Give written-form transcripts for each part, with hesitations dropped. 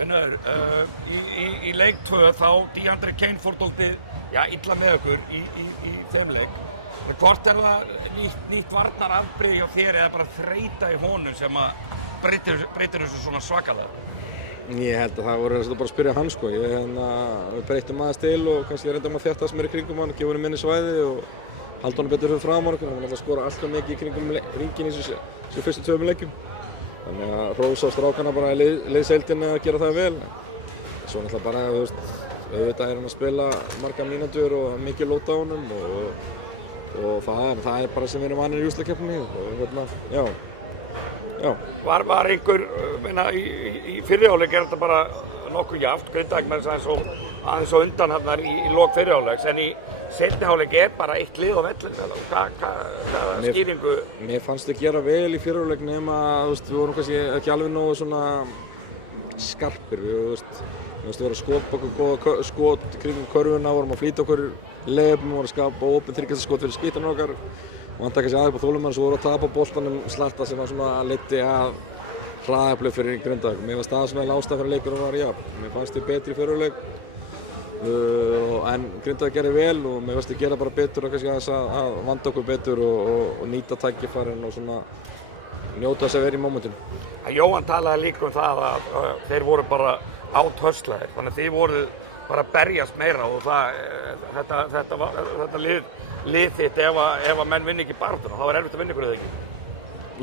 Finnur, í leik 2 þá DeAndre Kane fór dálítið, illa með okkur í þeim leik. Hvort það nýtt varnarafbrigði hjá þér eða bara þreyta í honum sem að breytir þessu svona svakalega? Ég held að það voru bara að spyrja hann sko. Við breyttum aðeins til og kannski reyndum að þétta sem í kringum hann, gefa honum minni svæði og halda honum betur fyrir fram á hann. Hann var að skora alltaf mikið í kringum ringinn í þessu fyrstu 2 leikjum. Þannig að hrósa á strákana bara í liðsheildinni að gera það vel. Svo náttúrulega bara, auðvitað hann að spila margar mínútur og mikið lóta á honum og það bara sem við erum vanir í úrslitakeppninni. Já. Var einhver, í fyrri hálfleik þetta bara nokkuð jafnt, Grindavík með aðeins og undan hann í lok fyrri hálfleiks, en í seinni hálfleik bara eitt lið á vellinu. Hvaða skýringu? Mér fannst við gera vel í fyrri hálfleik nema við vorum kannski ekki alveg nógu svona skarpir. Við vorum að skopa okkur góða skot kringum körfuna, vorum að flýta okkur leifum, vorum að skapa opin þriggjastaskot fyrir skítanum okkar. Vantar kannski aðeins på þólumenn, svo voru að tapa boltanum slatta sem var leiddi að hraðafli fyrir Grindavík. Mér fannst það svona ástæða fyrir leikurinn var jafn. Mér fannst við betri í fyrri hálfleik en Grindavík gerði vel og mér fannst við gera bara betur og kannski aðeins að vanda okkur betur og nýta tækifærin og svona njóta þess að vera í mómentinu. Jóhann talaði líka það að þeir voru bara áthöslaðir, þannig að þið voru bara að berjast meira og þetta lið þitt ef að menn vinna ekki barátuna, þá var erfitt að vinna ykkur eða ekki?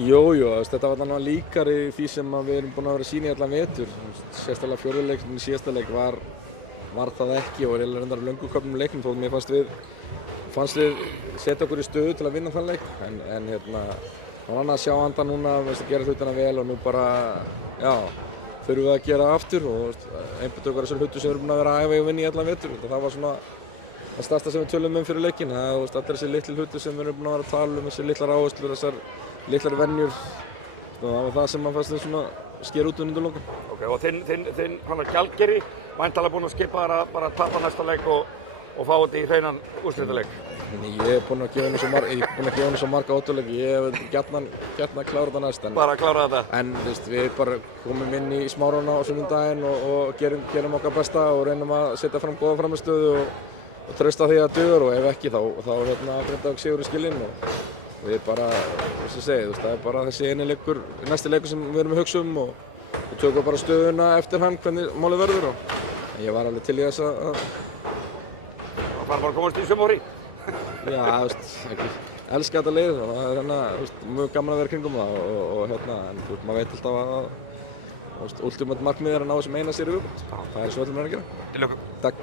Jú, þetta var þannig líkar í því sem við erum búin að vera að sýna í allan vetur. Sérstaklega fjórði leikinn í síðasta leik var það ekki og er reyndar löngu köfnum leiknum þó mér fannst við setja okkur í stöðu til að vinna þann leik en það var annað að sjá andan núna að gera hlutina vel og nú bara, þurfum við að gera aftur og einbæta okkar þessar hlutu sem við erum búin að vera að æfa og vinna í allan vetur. Það var svona það stærsta sem við tölum fyrir leikinn, allir þessi litlu hluti sem við erum búin að vera að tala þessi litlar áherslur, þessar litlar venjur, það var það sem maður fannst svona sker út undir lokum. Ok, og þinn hann Kjalgeri, væntanlega búinn að skipa þér að bara tapa næsta leik og fá þetta í hreinan úrslitaleik? Ég er búinn að gefa henni svo marga ótrúleiki, ég hef gjarnan klára þetta næst. Bara klára þetta? En við bara komum inn í Smárana á sunnudaginn og gerum okkar besta og reynum að setja fram góða frammistöðu og treysta því að dugur og ef ekki þá Grindavík sigur í skilinn og við bara, það er bara þessi eini leikur, næsti leikur sem við erum að hugsa og við tökum bara stöðuna eftir hann hvernig málið verður og ég var alveg til í þess að það var bara að komast í sumarfrí? Já, elska þetta lið og það er mjög gaman að vera kringum það og en maður veit alltaf að ultimate markmið er að ná þessum eina sér í viðbót. Það er svo öllum að gera. Til lukku. Takk.